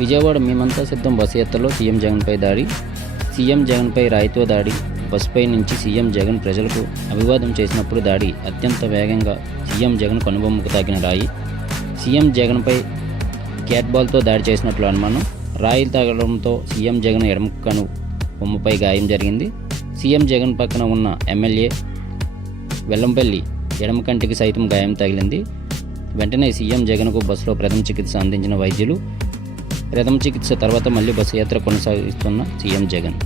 విజయవాడ మేమంతా సిద్ధం బస్సు యాత్రలో సీఎం జగన్పై దాడి. సీఎం జగన్పై రాయితో దాడి. బస్సుపై నుంచి సీఎం జగన్ ప్రజలకు అభివాదం చేసినప్పుడు దాడి. అత్యంత వేగంగా సీఎం జగన్ కనుబొమ్మకు తాకిన రాయి. సీఎం జగన్పై క్యాట్బాల్తో దాడి చేసినట్లు అనుమానం. రాయిలు తగలడంతో సీఎం జగన్ ఎడమ కను బొమ్మపై గాయం జరిగింది. సీఎం జగన్ పక్కన ఉన్న ఎమ్మెల్యే వెల్లంపల్లి ఎడమ కంటికి సైతం గాయం తగిలింది. వెంటనే సీఎం జగన్కు బస్సులో ప్రథమ చికిత్స అందించిన వైద్యులు. ప్రథమ చికిత్స తర్వాత మళ్లీ బస్సు యాత్ర కొనసాగిస్తున్న సీఎం జగన్.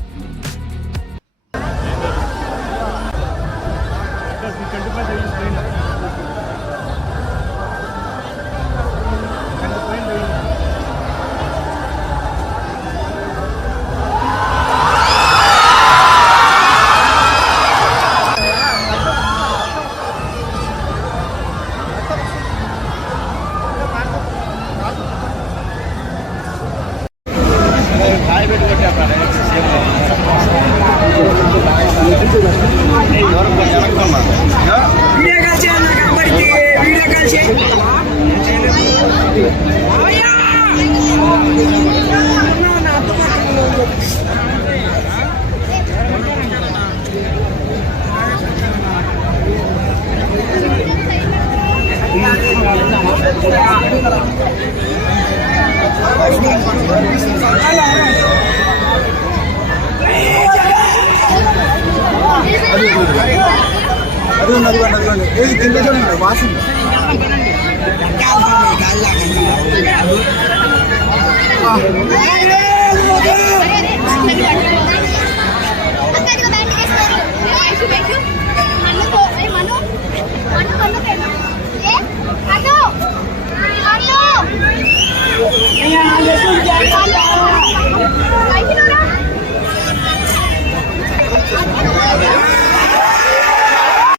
Yeah.